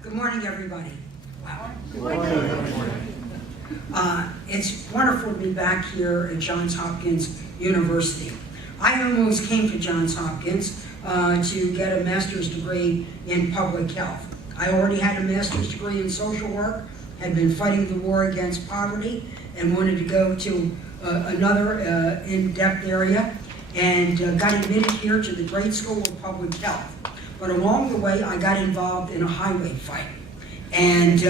Good morning, everybody. Wow. Good morning. It's wonderful to be back here at Johns Hopkins University. I almost came to Johns Hopkins to get a master's degree in public health. I already had a master's degree in social work, had been fighting the war against poverty, and wanted to go to another in-depth area, and got admitted here to the Grade School of Public Health. But along the way, I got involved in a highway fight, and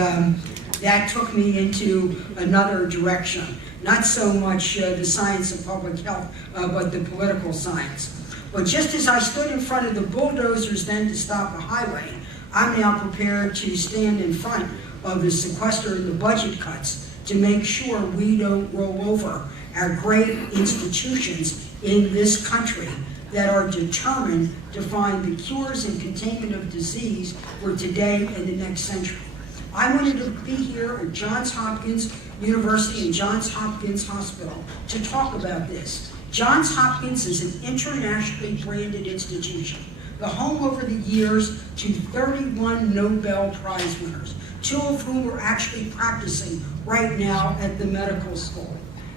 that took me into another direction. Not so much the science of public health, but the political science. But just as I stood in front of the bulldozers then to stop a highway, I'm now prepared to stand in front of the sequester and the budget cuts to make sure we don't roll over our great institutions in this country that are determined to find the cures and containment of disease for today and the next century. I wanted to be here at Johns Hopkins University and Johns Hopkins Hospital to talk about this. Johns Hopkins is an internationally branded institution, the home over the years to 31 Nobel Prize winners, 2 of whom are actually practicing right now at the medical school.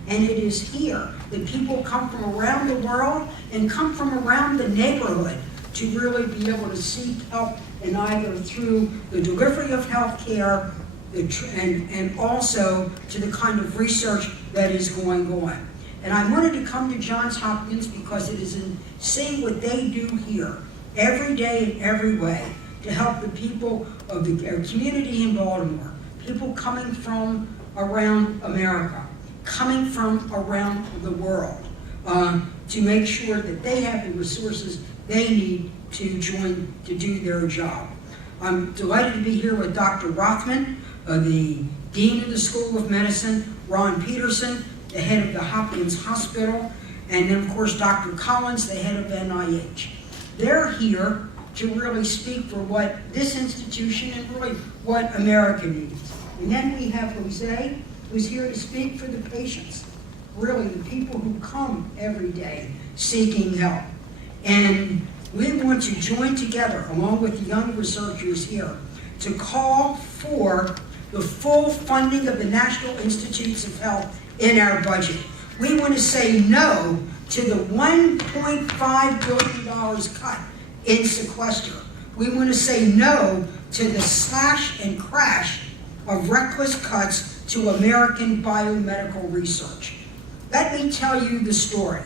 And it is here that people come from around the world and come from around the neighborhood to really be able to seek help, and either through the delivery of health care and also to the kind of research that is going on. And I wanted to come to Johns Hopkins because it is in seeing what they do here every day in every way to help the people of our community in Baltimore, people coming from around America, coming from around the world, to make sure that they have the resources they need to join to do their job. I'm delighted to be here with Dr. Rothman, the Dean of the School of Medicine, Ron Peterson, the head of the Hopkins Hospital, and then of course Dr. Collins, the head of NIH. They're here to really speak for what this institution and really what America needs. And then we have Jose, who's here to speak for the patients, really the people who come every day seeking help. And we want to join together, along with the young researchers here, to call for the full funding of the National Institutes of Health in our budget. We want to say no to the $1.5 billion cut in sequester. We want to say no to the slash and crash of reckless cuts to American biomedical research. Let me tell you the story.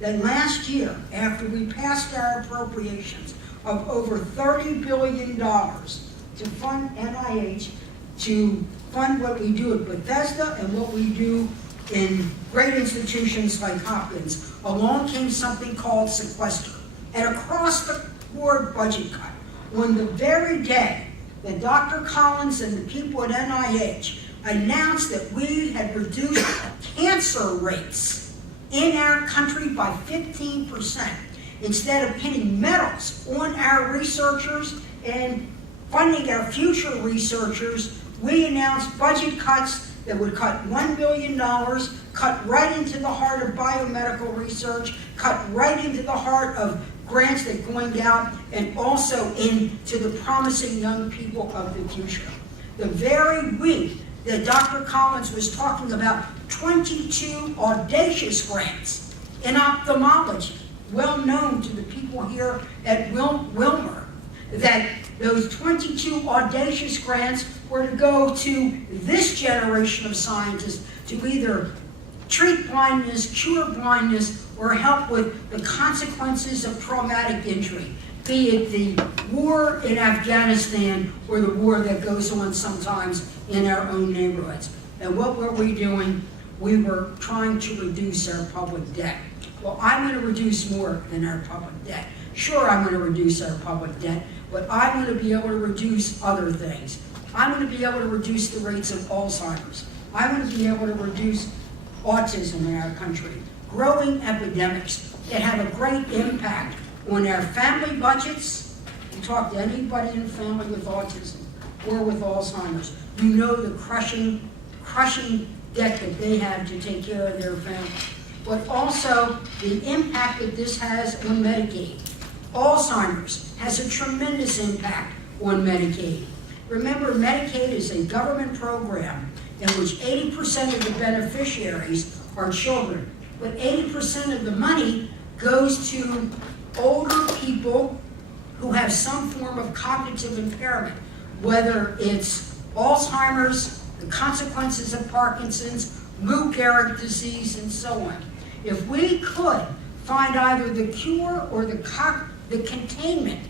That last year, after we passed our appropriations of over $30 billion to fund NIH, to fund what we do at Bethesda and what we do in great institutions like Hopkins, along came something called Sequester, an across-the-board budget cut. On the very day that Dr. Collins and the people at NIH announced that we had reduced cancer rates in our country by 15%, instead of pinning medals on our researchers and funding our future researchers, we announced budget cuts that would cut $1 billion, cut right into the heart of biomedical research, cut right into the heart of grants that are going out, and also into the promising young people of the future. The very week that Dr. Collins was talking about 22 audacious grants in ophthalmology, well known to the people here at Wilmer, that those 22 audacious grants were to go to this generation of scientists to either treat blindness, cure blindness, or help with the consequences of traumatic injury, be it the war in Afghanistan or the war that goes on sometimes in our own neighborhoods. And what were we doing? We were trying to reduce our public debt. Well, I'm going to reduce more than our public debt. Sure, I'm going to reduce our public debt, but I'm going to be able to reduce other things. I'm going to be able to reduce the rates of Alzheimer's. I'm going to be able to reduce autism in our country, growing epidemics that have a great impact on our family budgets. You talk to anybody in a family with autism or with Alzheimer's, you know the crushing debt that they have to take care of their family. But also the impact that this has on Medicaid. Alzheimer's has a tremendous impact on Medicaid. Remember, Medicaid is a government program in which 80% of the beneficiaries are children. But 80% of the money goes to older people who have some form of cognitive impairment, whether it's Alzheimer's, the consequences of Parkinson's, Lou Gehrig's disease, and so on. If we could find either the cure or the containment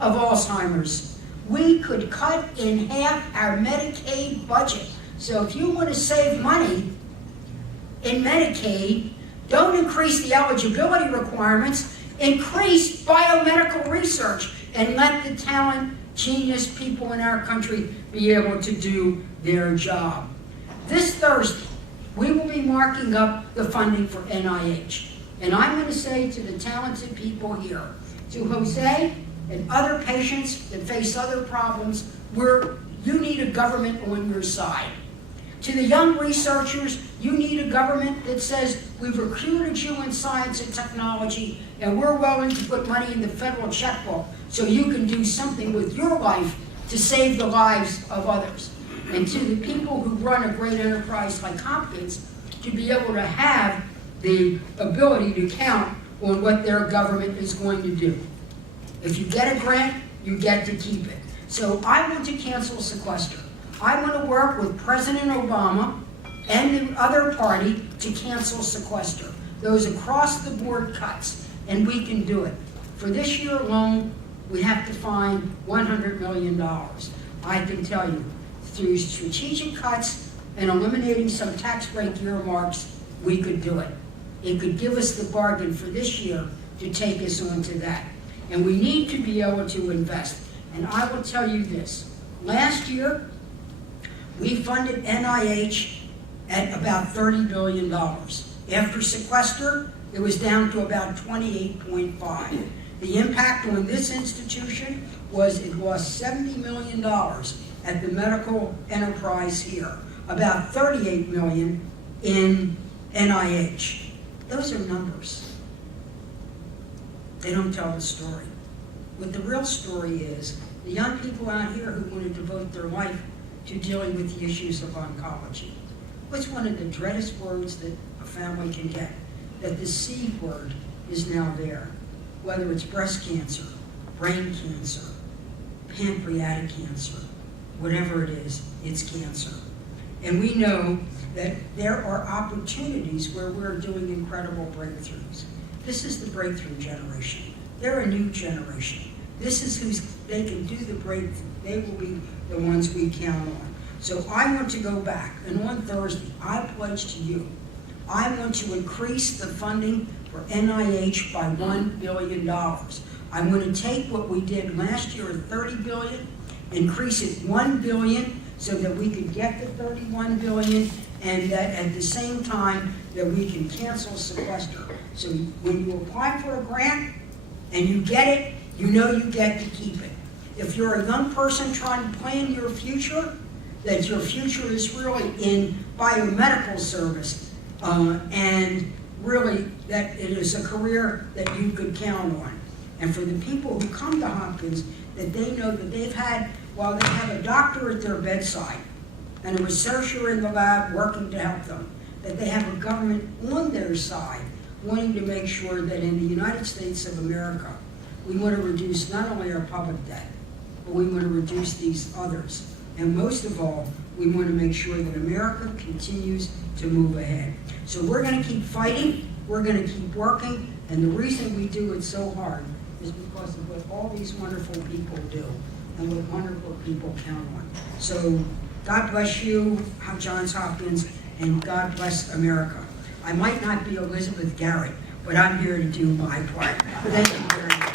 of Alzheimer's, we could cut in half our Medicaid budget. So if you want to save money in Medicaid, don't increase the eligibility requirements, increase biomedical research, and let the talent, genius people in our country be able to do their job. This Thursday, we will be marking up the funding for NIH. And I'm going to say to the talented people here, to Jose and other patients that face other problems, you need a government on your side. To the young researchers, you need a government that says, we've recruited you in science and technology, and we're willing to put money in the federal checkbook so you can do something with your life to save the lives of others. And to the people who run a great enterprise like Hopkins, to be able to have the ability to count on what their government is going to do. If you get a grant, you get to keep it. So I want to cancel Sequester. I want to work with President Obama and the other party to cancel Sequester. Those across-the-board cuts, and we can do it. For this year alone, we have to find $100 million. I can tell you, through strategic cuts and eliminating some tax break earmarks, we could do it. It could give us the bargain for this year to take us on to that. And we need to be able to invest. And I will tell you this. Last year, we funded NIH at about $30 billion. After Sequester, it was down to about 28.5. The impact on this institution was it lost $70 million at the medical enterprise here, about $38 million in NIH. Those are numbers. They don't tell the story. What the real story is, the young people out here who want to devote their life to dealing with the issues of oncology. What's one of the dreadest words that a family can get? That the C word is now there. Whether it's breast cancer, brain cancer, pancreatic cancer, whatever it is, it's cancer. And we know that there are opportunities where we're doing incredible breakthroughs. This is the breakthrough generation. They're a new generation. This is they can do the breakthrough. They will be the ones we count on. So I want to go back, and on Thursday, I pledge to you, I want to increase the funding for NIH by $1 billion. I'm going to take what we did last year at $30 billion, increase it $1 billion so that we could get the $31 billion, and that at the same time that we can cancel Sequester. So when you apply for a grant and you get it, you know you get to keep it. If you're a young person trying to plan your future, that your future is really in biomedical service, and really that it is a career that you could count on. And for the people who come to Hopkins, that they know that they've had, while they have a doctor at their bedside and a researcher in the lab working to help them, that they have a government on their side wanting to make sure that in the United States of America, we want to reduce not only our public debt, but we want to reduce these others. And most of all, we want to make sure that America continues to move ahead. So we're going to keep fighting, we're going to keep working, and the reason we do it so hard is because of what all these wonderful people do and what wonderful people count on. So God bless you, Johns Hopkins, and God bless America. I might not be Elizabeth Garrett, but I'm here to do my part. Thank you very much.